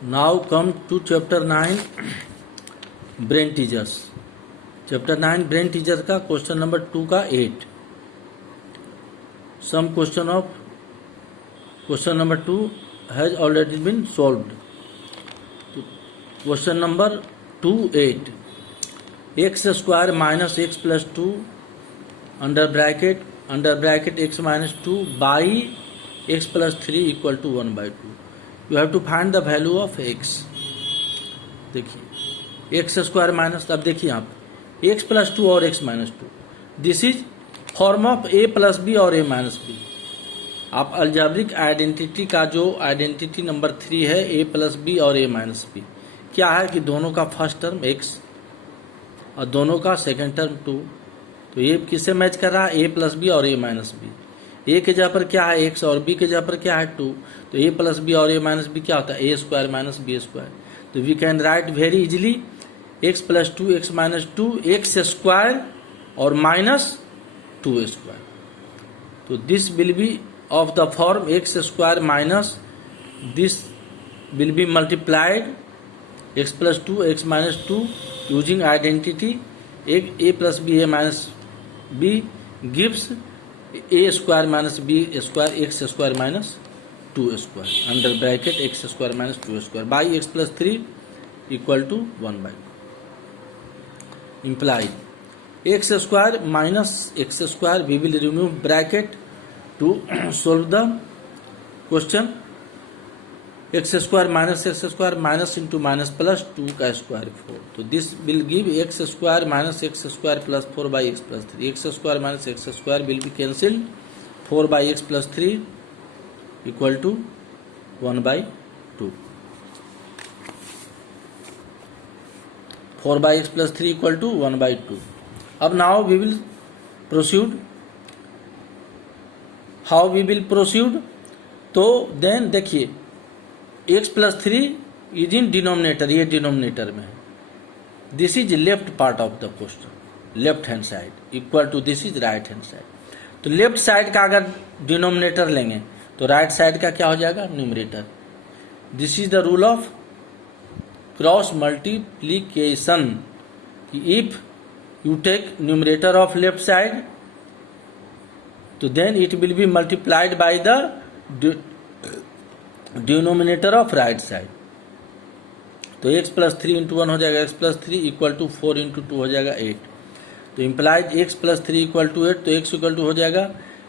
Now come to chapter 9 brain teasers. Chapter 9 brain teaser का question number 2 का 8. Some question of question number 2 has already been solved. Question number 2 8. X square minus x plus 2 under bracket x minus 2 by x plus 3 equal to 1 by 2. You have to find the value of x. देखिए x square minus, अब देखिए आप x plus 2 और x minus 2, this is form of a plus b और a minus b. आप algebraic identity का जो identity number 3 है ए प्लस बी और ए माइनस बी, क्या है कि दोनों का फर्स्ट टर्म एक्स और दोनों का सेकेंड टर्म 2. तो ये किससे मैच कर रहा है? ए प्लस बी और ए माइनस बी. ए के जगह पर क्या है? एक्स और बी के जगह पर क्या है? 2. तो ए प्लस बी और ए माइनस बी क्या होता है? A square minus b square. तो we can write very easily x plus 2 x minus 2 x square और माइनस 2 स्क्वायर. तो this will be of the form x square minus this will be multiplied x plus 2 x minus 2 using identity a plus b a minus b gives a square minus b square x square minus 2 square under bracket x square minus 2 square by x plus 3 equal to 1 by. Implied x square minus x square, we will remove bracket to solve the question. X square minus into minus plus 2 का square 4. So this will give x square minus x square plus 4 by x plus 3. X square minus x square will be cancelled. 4 by x plus 3 equal to 1 by 2. 4 by x plus 3 equal to 1 by 2. अब now we will proceed. How we will proceed? तो then देखिए x plus 3 is in denominator, ये denominator में है. This is left part of the question, left hand side equal to this is right hand side. तो left side का अगर denominator लेंगे तो राइट साइड का क्या हो जाएगा? Numerator. This is the rule of cross multiplication. If you take numerator of left side तो then it will be multiplied by the denominator of right side. तो x प्लस 3 इंटू 1 हो जाएगा x plus 3 equal to 4 into 2 हो जाएगा 8. तो implied x plus 3 equal to 8. तो x equal to हो जाएगा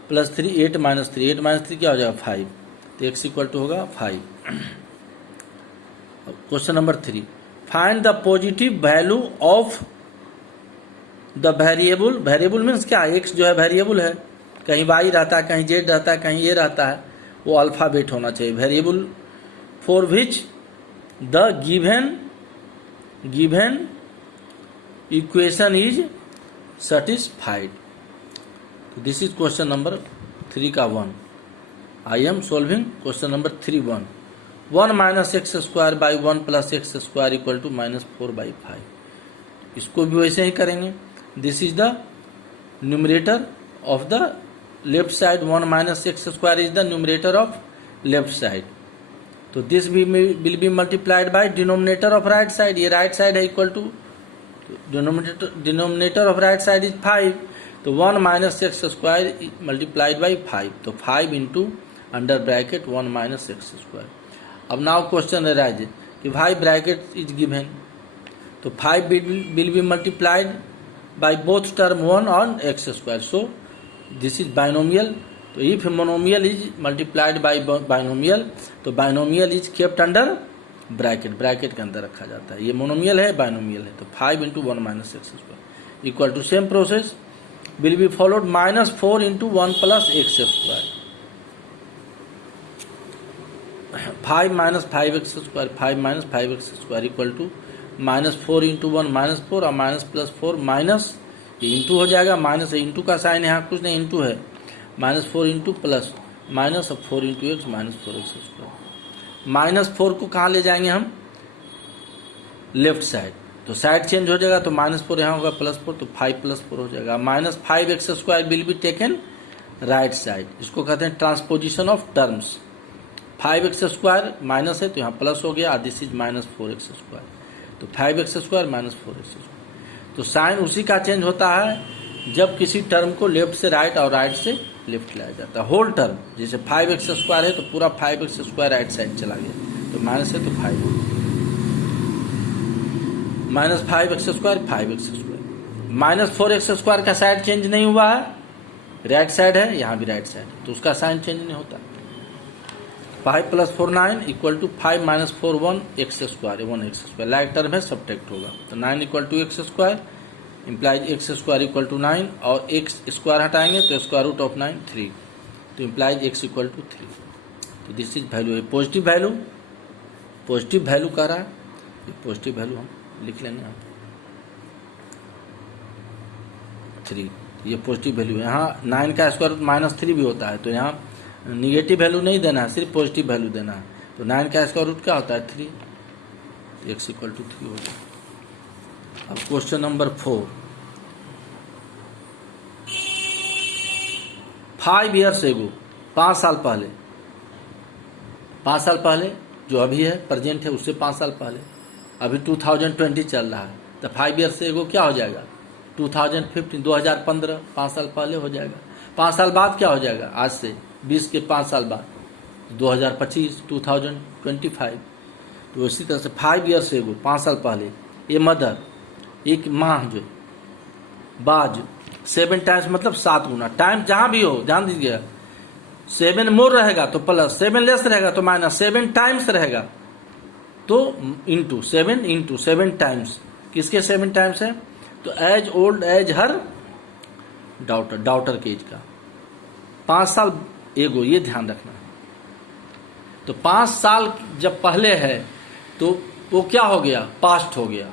प्लस 3 8 माइनस 3. 8 माइनस 3 क्या हो जाएगा? 5. तो x इक्वल टू होगा 5. Question number 3, find the positive value of the variable. Variable means क्या? x जो है वेरिएबल है, कहीं y रहता है, कहीं z रहता है, कहीं a रहता है, वो अल्फाबेट होना चाहिए. Variable for which the given equation is satisfied. This is question number 3 का 1. I am solving question number 3 1. 1 minus x square by 1 plus x square equal to minus 4 by 5. इसको भी वैसे ही करेंगे. This is the numerator of the left side. 1 minus x square is the numerator of left side. तो this will be multiplied by denominator of right side. ये right side है equal to denominator of right side is 5. तो 1 minus x square multiplied by 5. तो 5 into under bracket 1 minus x square. अब now question arise कि भाई bracket is given, तो 5 will be multiplied by both term 1 on x square. So this is binomial. तो if monomial is multiplied by binomial तो binomial is kept under bracket. Bracket के अंदर रखा जाता है. ये मोनोमियल है, बाइनोमियल है. तो 5 into 1 minus x square equal to same process will be followed minus 4 into 1 plus x square. 5 minus 5 x square 5 minus 5 x square equal to minus 4 into 1 minus 4 और माइनस प्लस 4 माइनस ये into हो जाएगा. Minus into का sign यहाँ कुछ नहीं, into है. Minus 4 into plus minus 4 into x minus 4 x square. Minus 4 को कहाँ ले जाएंगे हम? Left side. तो साइड चेंज हो जाएगा. तो माइनस 4 यहाँ होगा प्लस 4. तो 5 प्लस 4 हो जाएगा. Minus 5 x square will be taken right side. इसको कहते हैं transposition of terms. 5x² minus है तो यहाँ प्लस हो गया, दिस इज -4x², तो 5x² -4x²। तो साइन उसी का चेंज होता है जब किसी टर्म को लेफ्ट से राइट और राइट से लेफ्ट लाया जाता है। होल टर्म, जैसे 5x² है तो पूरा 5x² राइट साइड चला गया, तो माइनस है तो 5 -5x² 5x²। -4x² का साइड चेंज नहीं हुआ है, राइट साइड है, यहाँ भी राइट साइड है, तो उसका साइन चेंज नहीं होता। 5 + 4 9 = 5 - 4 1 x², 1x², लाइक टर्म है, सब्ट्रैक्ट होगा, तो 9 = x² इम्प्लाइज x² = 9 और x² हटाएंगे तो √9 3, तो इम्प्लाइज x = 3। तो दिस इज वैल्यू है, पॉजिटिव वैल्यू कह रहा है, पॉजिटिव वैल्यू हम लिख लेंगे यहाँ 3, ये पॉजिटिव वैल्यू है। यहाँ 9 का स्क्वायर रूट -3 भी होता है, तो यहाँ निगेटिव वैल्यू नहीं देना है, सिर्फ पॉजिटिव वैल्यू देना है। तो 9 का स्क्वायर रूट क्या होता है 3, x = 3 हो गया। अब क्वेश्चन नंबर 4, 5 years ago, 5 साल पहले, 5 साल पहले जो अभी है प्रेजेंट है उससे 5 साल पहले, अभी 2020 चल रहा है, तो 5 years ago क्या हो जाएगा 2015, 2015, 5 साल पहले हो जाएगा। 5 साल बाद क्या हो जाएगा, आज से 20 के 5 साल बाद 2025, 2025। तो इसी तरह से 5 years ago, 5 साल पहले, ये मदर, एक माह जो बाज 7 टाइम्स मतलब 7 गुना, टाइम जहां भी हो ध्यान दीजिएगा, 7 मोर रहेगा तो प्लस, 7 लेस रहेगा तो माइनस, 7 टाइम्स रहेगा तो इंटू 7 टाइम्स, किसके 7 टाइम्स है, तो एज ओल्ड एज हर डॉटर के एज का 5 साल एगो, ये ध्यान रखना है। तो 5 साल जब पहले है तो वो क्या हो गया, पास्ट हो गया,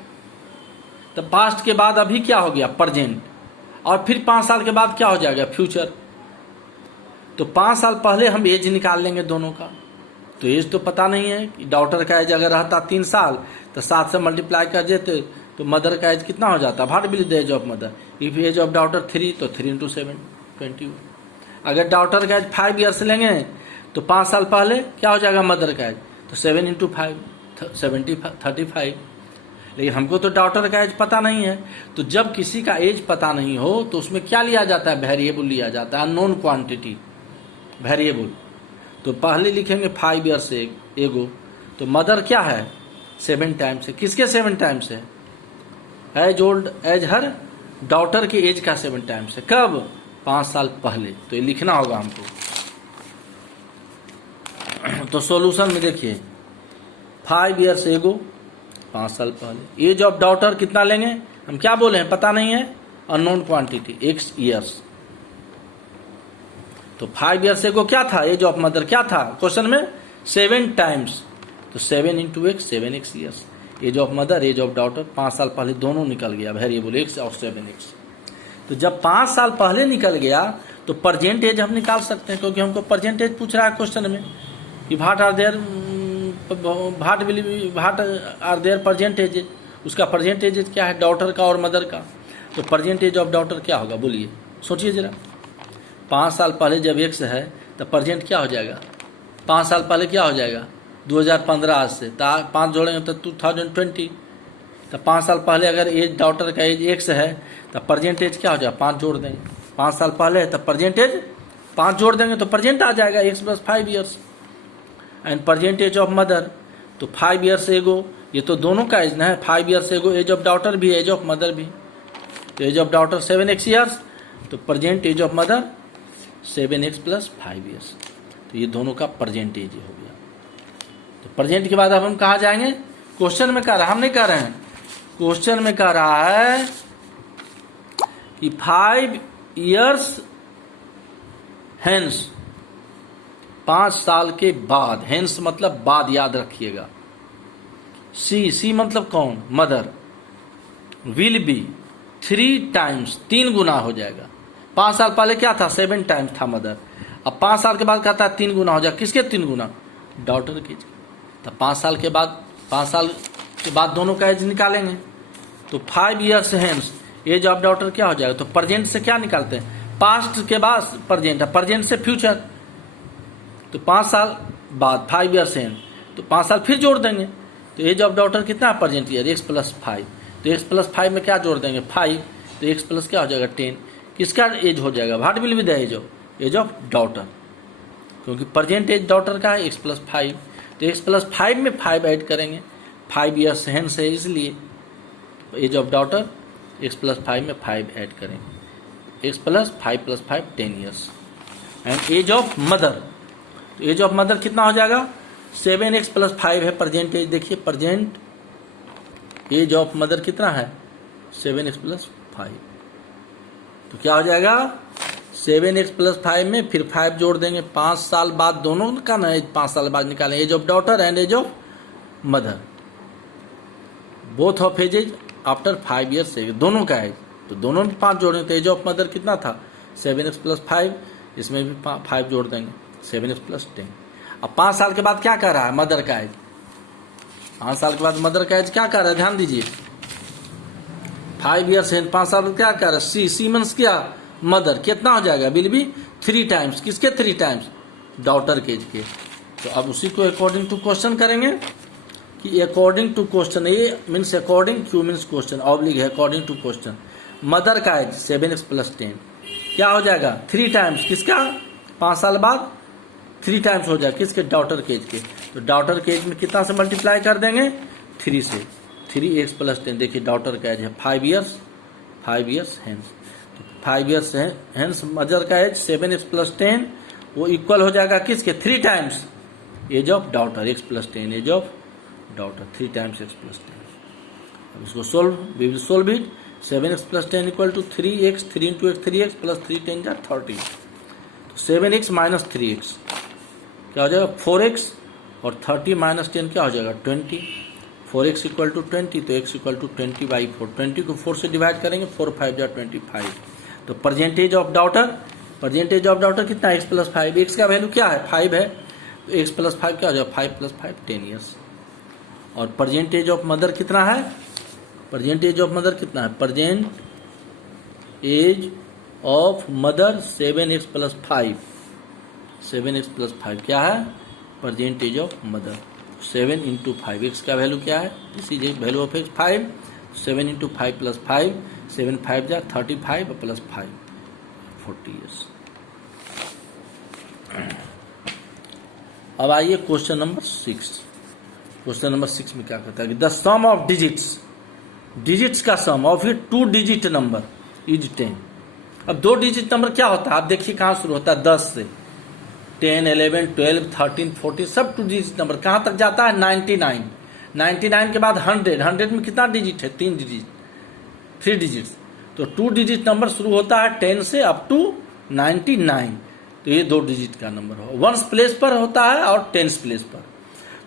तो पास्ट के बाद अभी क्या हो गया, प्रेजेंट, और फिर 5 साल के बाद क्या हो जाएगा, फ्यूचर। तो 5 साल पहले हम एज निकाल लेंगे दोनों का, तो एज तो पता नहीं है कि डॉटर का एज अगर रहता 3 साल तो 7 से मल्टीप्लाई कर देते तो मदर का एज कितना हो जाता, what will the age of mother, if age of daughter 3 तो 3 × 7 21। अगर डॉटर का एज 5 years लेंगे तो 5 साल पहले क्या हो जाएगा मदर का एज, तो 7 × 5 35। लेकिन हमको तो डॉटर का एज पता नहीं है, तो जब किसी का एज पता नहीं हो तो उसमें क्या लिया जाता है, वेरिएबल लिया जाता है, अननोन क्वांटिटी वेरिएबल। तो पहले लिखेंगे 5 years एगो, तो मदर क्या है 7 टाइम्स है, किसके 7 टाइम्स है, एज ओल्ड एज हर डॉटर के एज का 7 टाइम्स है, कब 5 साल पहले, तो ये लिखना होगा हमको। तो सॉल्यूशन में देखिए 5 years एगो 5 साल पहले, एज ऑफ डॉटर कितना लेंगे, हम क्या बोले हैं पता नहीं है, अननोन क्वांटिटी x years। तो 5 years एगो क्या था, एज ऑफ मदर क्या था क्वेश्चन में 7 टाइम्स, तो 7 × x 7x years, age of mother age of daughter 5 साल पहले दोनों निकल गया, वेरिएबल x और 7x। तो जब 5 साल पहले निकल गया तो प्रेजेंट एज हम निकाल सकते हैं, क्योंकि हमको प्रेजेंट एज पूछ रहा है क्वेश्चन में कि what are their present age, उसका प्रेजेंट एज क्या है डॉटर का और मदर का, तो प्रेजेंट एज ऑफ डॉटर क्या होगा बोलिए, सोचिए जरा। 5 साल पहले जब x है तो प्रेजेंट क्या हो जाएगा, 5 साल पहले क्या हो जाएगा 2015, आज से 5 जोड़ेंगे तो 2020। तो 5 साल पहले अगर एज डॉटर का एज x है तो प्रेजेंट एज क्या हो जाएगा, 5 जोड़ देंगे, 5 साल पहले है तो प्रेजेंट एज 5 जोड़ देंगे तो प्रेजेंट आ जाएगा x + 5 years। And present age of mother तो 5 years एगो, ये तो दोनों का एज ना है, 5 years ago age of daughter भी एज ऑफ मदर भी, तो age of daughter 7x years, तो present age of mother 7x + 5 years, तो ये दोनों का प्रेजेंट एज हो गया। तो प्रेजेंट के बाद अब हम कहाँ जाएंगे, क्वेश्चन में कह रहा है, हम नहीं कह रहे हैं, क्वेश्चन में कह रहा है कि 5 years हेंस, 5 साल के बाद, हेंस मतलब बाद, याद रखिएगा। सी मतलब कौन, मदर, विल बी 3 टाइम्स, 3 गुना हो जाएगा। 5 साल पहले क्या था 7 टाइम्स था मदर, अब 5 साल के बाद कहता है 3 गुना हो जाएगा, किसके 3 गुना, डॉटर के। तो 5 साल के बाद दोनों का एज निकालेंगे, तो 5 years hence age of daughter क्या हो जाएगा, तो प्रेजेंट से क्या निकालते हैं, पास्ट के बाद प्रेजेंट है, प्रेजेंट से फ्यूचर, तो 5 साल बाद 5 ईयर्स हैं तो 5 साल फिर जोड़ देंगे। तो एज ऑफ डॉटर कितना है प्रेजेंट ईयर, x प्लस 5। तो x प्लस 5 में क्या जोड़ देंगे 5, तो x प्लस क्या हो जाएगा 10। किसका एज हो जाएगा, what will be the age of daughter, क्योंकि प्रेजेंट एज डॉटर का है x प्लस 5। तो x प्लस 5 में 5 ऐड करेंगे, 5 ईयर्स हेंस है इसलिए age of daughter x plus 5 में 5 ऐड करेंगे, x plus 5 plus 5 10 years. And age of mother, तो एज ऑफ मदर कितना हो जाएगा 7x प्लस 5 है प्रेजेंट एज। देखिए प्रेजेंट एज ऑफ मदर कितना है 7x प्लस 5, तो क्या हो जाएगा 7x प्लस 5 में फिर 5 जोड़ देंगे, 5 साल बाद दोनों का ना 5 साल बाद निकालें age of daughter and age of mother, both of ages after 5 years से दोनों का है, तो दोनों में 5 जोड़ेंगे। तो एज ऑफ मदर कितना था 7x प्लस 5, इसमें भी 5 जोड़ देंगे 7x प्लस 10। अब 5 साल के बाद क्या कर रहा है मदर का एज, 5 साल के बाद मदर का एज क्या कर रहा है ध्यान दीजिए 5 ईयर्स है, 5 साल क्या कर रहा है सी मीन्स क्या मदर, कितना हो जाएगा विल बी 3 टाइम्स, किसके 3 टाइम्स डॉटर के एज के। तो अब उसी को अकॉर्डिंग टू क्वेश्चन करेंगे कि according to question, a means according, q means question, oblique है अकॉर्डिंग टू क्वेश्चन। मदर का एज 7x प्लस 10 क्या हो जाएगा 3 टाइम्स, किसका 5 साल बाद 3 टाइम्स हो जाएगा किसके डॉटर के एज के। तो डॉटर के एज में कितना से मल्टीप्लाई कर देंगे 3 से, 3x प्लस 10। देखिए डॉटर का एज है 5 years hence, 5 years hence mother का एज 7x प्लस 10 वो इक्वल हो जाएगा किसके 3 times age of daughter x plus 10, age of daughter 3 times x plus 10। अब इसको solve, we will solve it. 7x plus 10 equal to 3x, 3 into x 3x plus 3 10 जा 30। तो 7x minus 3x क्या हो जाएगा 4x, और 30 माइनस 10 क्या हो जाएगा 20। 4x इक्वल टू 20, तो x इक्वल टू 20/4। 20 को 4 से डिवाइड करेंगे 4 5 जा 25। तो परसेंटेज ऑफ डॉटर कितना है x प्लस 5, x का वैल्यू क्या है 5 है, तो x प्लस 5 क्या हो जाएगा 5 प्लस 5 10 ईयर्स। और परसेंटेज ऑफ मदर कितना है, प्रेजेंट एज ऑफ मदर कितना है, present age of mother 7x plus 5, 7x plus 5 क्या है present age of mother 7 into 5, x का वैल्यू क्या है, this is value of x 5, 7 into 5 plus 5, 7 5 जा 35 प्लस 5 40 ईयर्स। अब आइए क्वेश्चन नंबर 6। क्वेश्चन नंबर 6 में क्या कहता है कि द सम ऑफ डिजिट्स का sum of a 2 digit number is 10। अब 2 डिजिट नंबर क्या होता है आप देखिए कहाँ शुरू होता है 10 से, 10 11 12 13 14 सब 2 डिजिट नंबर कहाँ तक जाता है 99। 99 के बाद 100 में कितना डिजिट है 3 डिजिट। तो 2 डिजिट नंबर शुरू होता है 10 से अप टू 99, तो ये 2 डिजिट का नंबर हो, 1s प्लेस पर होता है और 10s प्लेस पर।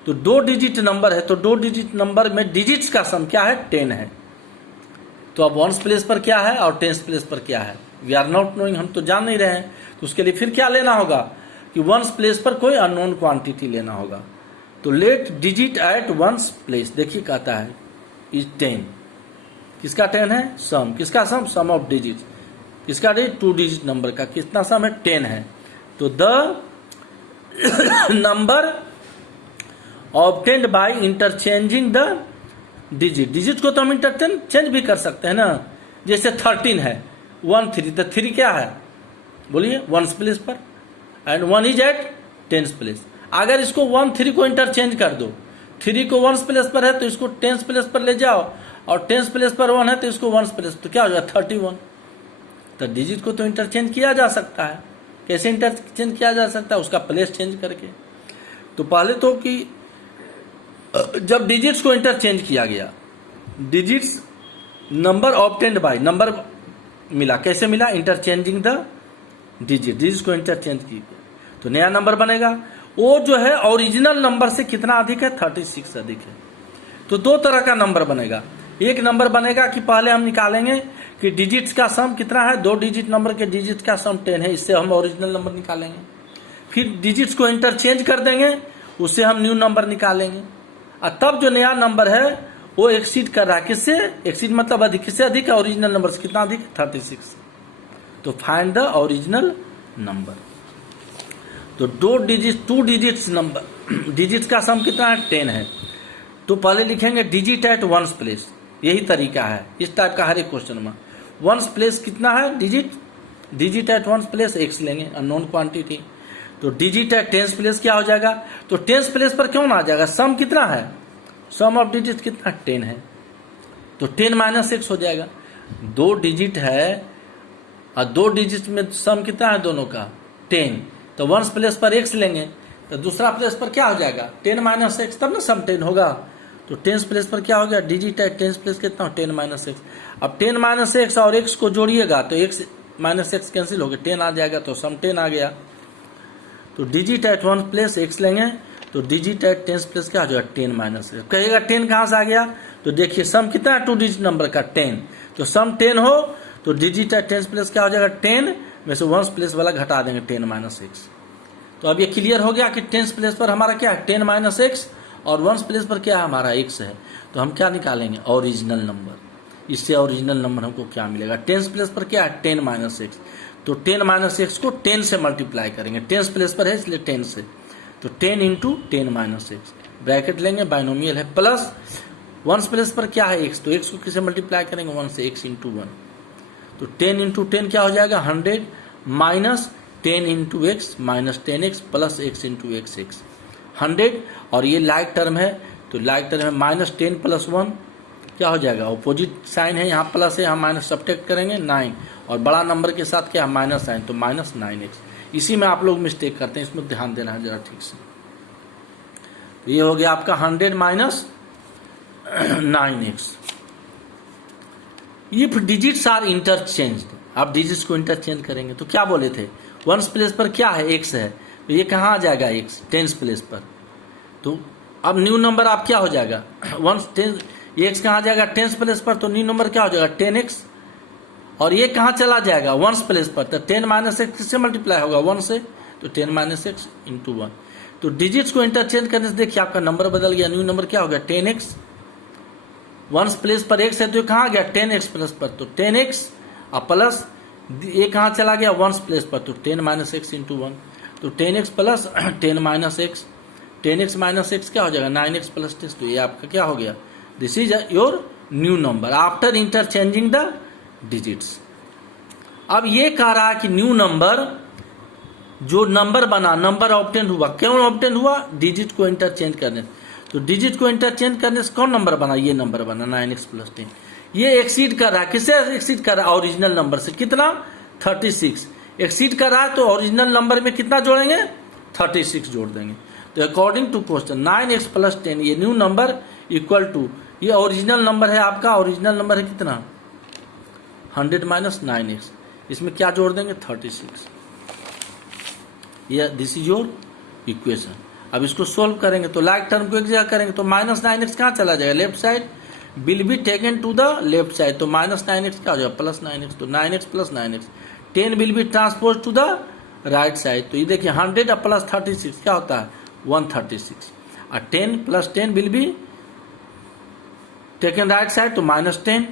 तो 2 डिजिट नंबर है, तो 2 डिजिट नंबर में डिजिट्स का सम क्या है 10 है। तो अब 1s प्लेस पर क्या है और 10s प्लेस पर क्या है, वी आर नॉट नोइंग, हम तो जान नहीं रहे हैं। तो उसके लिए फिर क्या लेना होगा कि 1s प्लेस पर कोई अननोन क्वांटिटी लेना होगा। तो late digit eight 1s place, देखिए कहता है इज 10, किसका 10 है सम, किसका सम ऑफ डिजिट, किसका 2 डिजिट नंबर का कितना सम है 10 है। तो the number obtained by interchanging the digit को तो हम इंटरचेंज भी कर सकते हैं ना, जैसे 13 है 1 3, तो 3 क्या है बोलिए 1s प्लेस पर and 1 is eight 10s place. अगर इसको 1 3 को इंटरचेंज कर दो, 3 को 1s प्लेस पर है तो इसको 10s प्लेस पर ले जाओ, और 10s प्लेस पर 1 है तो इसको 1s प्लेस, तो क्या हो जाएगा 31। तो डिजिट को तो इंटरचेंज किया जा सकता है, कैसे इंटरचेंज किया जा सकता है उसका प्लेस चेंज करके। तो पहले तो कि जब डिजिट्स को इंटरचेंज किया गया, digits number obtained by, number मिला, कैसे मिला इंटरचेंजिंग द डिजिट्स को इंटरचेंज की, तो नया नंबर बनेगा। वो जो है ओरिजिनल नंबर से कितना अधिक है 36 अधिक है। तो 2 तरह का नंबर बनेगा, एक नंबर बनेगा कि पहले हम निकालेंगे कि डिजिट्स का सम कितना है, 2 डिजिट नंबर के डिजिट का सम 10 है, इससे हम ओरिजिनल नंबर निकालेंगे। फिर डिजिट्स को इंटरचेंज कर देंगे, उससे हम न्यू नंबर निकालेंगे, और तब जो नया नंबर है वो एक्सीड कर रहा है, किससे एक्सीड मतलब अधिक, किससे अधिक है ओरिजिनल नंबर से, कितना अधिक 36। तो फाइंड द ओरिजिनल नंबर। तो टू डिजिट्स नंबर, डिजिट्स का सम कितना है 10 है, तो पहले लिखेंगे डिजिट एट वंस प्लेस, यही तरीका है इस टाइप का हर एक क्वेश्चन में। वंस प्लेस कितना है digit at ones place x लेंगे, अननोन क्वांटिटी। तो डिजिट एट टेंस प्लेस क्या हो जाएगा, तो टेंस प्लेस पर क्यों ना आ जाएगा, सम कितना है, सम ऑफ डिजिट कितना 10 है, तो 10 माइनस x हो जाएगा। 2 डिजिट है और 2 डिजिट में सम कितना है दोनों का 10, तो वंस प्लेस पर x लेंगे, तो दूसरा प्लेस पर क्या हो जाएगा 10 माइनस x, तब ना सम 10 होगा। तो टेंस प्लेस पर क्या हो गया, डिजिट है टेंस प्लेस कितना 10 माइनस x। अब 10 माइनस x और x को जोड़िएगा तो x माइनस x कैंसिल हो गया, 10 आ जाएगा, तो सम 10 आ गया। तो digit at one place x लेंगे, तो डिजिट एट टेंस प्लेस क्या हो जाएगा 10 माइनस x। कहिएगा 10 कहाँ से आ गया, तो देखिए सम कितना है 2 डिजिट नंबर का 10, तो सम 10 हो तो डिजिट एट टेंस प्लेस क्या हो जाएगा 10 में से वंस प्लेस वाला घटा देंगे 10 माइनस x। तो अब ये क्लियर हो गया कि टेंस प्लेस पर हमारा क्या है 10 माइनस x और वंस प्लेस पर क्या है हमारा x है। तो हम क्या निकालेंगे ओरिजिनल नंबर, इससे ओरिजिनल नंबर हमको क्या मिलेगा, टेंस प्लेस पर क्या है 10 माइनस x, तो 10 माइनस x को 10 से मल्टीप्लाई करेंगे, टेंस प्लेस पर है इसलिए 10 से, तो 10 इंटू 10 माइनस x, ब्रैकेट लेंगे, बाइनोमियल है, प्लस वंस प्लेस पर क्या है x, तो x को किसे मल्टीप्लाई करेंगे 1 से, x इंटू 1, तो 10 इंटू 10 क्या हो जाएगा 100 minus 10 into x minus 10x plus x into x 100, और ये लाइक टर्म है तो लाइक टर्म है माइनस 10 प्लस 1 क्या हो जाएगा, अपोजिट साइन है, यहाँ प्लस है, यहाँ माइनस सब्ट्रैक्ट करेंगे 9, और बड़ा नंबर के साथ क्या माइनस साइन, तो माइनस 9x। इसी में आप लोग मिस्टेक करते हैं, इसमें ध्यान देना है जरा ठीक से। तो ये हो गया आपका 100 minus 9x। If digits are interchange, आप डिजिट्स को इंटरचेंज करेंगे तो क्या बोले थे, वंस प्लेस पर क्या है x है, तो ये कहाँ आ जाएगा x टेंस प्लेस पर, तो अब न्यू नंबर आप क्या हो जाएगा वंस टेंस, ये x कहाँ जाएगा टेंस प्लेस पर, तो न्यू नंबर क्या हो जाएगा 10x, और ये कहाँ चला जाएगा वंस प्लेस पर, तो 10 माइनस x किससे मल्टीप्लाई होगा 1 से, तो 10 माइनस x इंटू 1। तो डिजिट्स को इंटरचेंज करने से देखिए आपका नंबर बदल गया, न्यू नंबर क्या हो गया 10x, वंस प्लेस पर x है तो कहाँ गया 10x प्लस पर, तो 10x और प्लस ये कहाँ चला गया वंस प्लेस पर, तो 10 माइनस x इंटू 1, तो 10x plus 10 minus x, 10x minus x क्या हो जाएगा 9x प्लस 10, तो ये आपका क्या हो गया, this is your new number after interchanging the digits. अब ये कह रहा है कि न्यू नंबर जो नंबर बना, नंबर ऑब्टेन हुआ, क्यों ऑब्टेन हुआ, डिजिट को इंटरचेंज करने, तो डिजिट को इंटरचेंज करने से कौन नंबर बना, ये नंबर बना 9x प्लस 10। ये एक्सीड कर रहा है, किससे एक्सीड कर रहा है, ओरिजिनल नंबर से, कितना 36 एक्सीड कर रहा है, तो ओरिजिनल नंबर में कितना जोड़ेंगे 36 जोड़ देंगे। तो according to question 9x plus 10 ये न्यू नंबर इक्वल टू, ये ओरिजिनल नंबर है आपका, ओरिजिनल नंबर है कितना 100 माइनस 9x, इसमें क्या जोड़ देंगे 36, ये दिस इज योर इक्वेशन। अब इसको सोल्व करेंगे तो लाइक टर्म को एक जगह करेंगे तो माइनस 9x कहाँ चला जाएगा, left side will be taken to the left side, तो माइनस 9x क्या हो जाएगा प्लस 9x, तो 9x plus 9x, 10 will be transpose to the right side, तो ये देखिए 100 प्लस 36 क्या होता है 136, और 10 plus 10 will be taken right side, तो माइनस 10,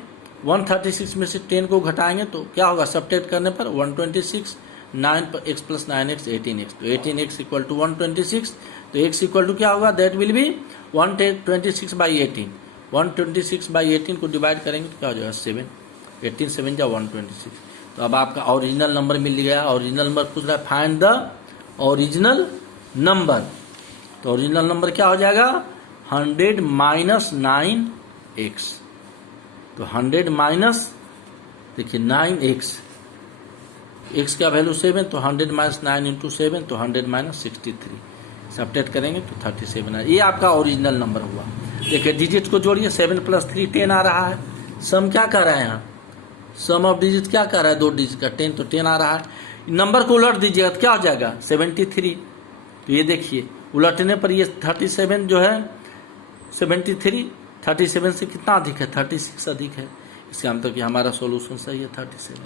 136 में से 10 को घटाएंगे तो क्या होगा, सब्ट्रैक्ट करने पर 126, 9x प्लस 9x 18x, तो 18x इक्वल टू 126, तो x इक्वल टू क्या होगा, that will be 126 by 18, 126 by 18 को डिवाइड करेंगे तो क्या हो जाएगा 7, 18 7 जा 126। तो अब आपका ओरिजिनल नंबर मिल गया, ओरिजिनल नंबर पूछ रहा है फाइंड द ओरिजिनल नंबर, तो ओरिजिनल नंबर क्या हो जाएगा 100 माइनस 9x, तो 100 माइनस देखिए 9x, x का वैल्यू 7, तो 100 माइनस 9 इंटू 7, तो 100 माइनस 63, सब्ट्रैक्ट करेंगे तो 37 है, ये आपका ओरिजिनल नंबर हुआ। देखिए डिजिट को जोड़िए, 7 प्लस 3 10 आ रहा है, सम क्या कर रहा है यहाँ, सम ऑफ डिजिट क्या कर रहा है 2 डिजिट का 10, तो 10 आ रहा है, नंबर को उलट दीजिएगा तो क्या हो जाएगा 73, तो ये देखिए उलटने पर ये 37 जो है 73, 37 से कितना अधिक है 36 अधिक है, इसका मतलब कि हमारा सॉल्यूशन सही है 37।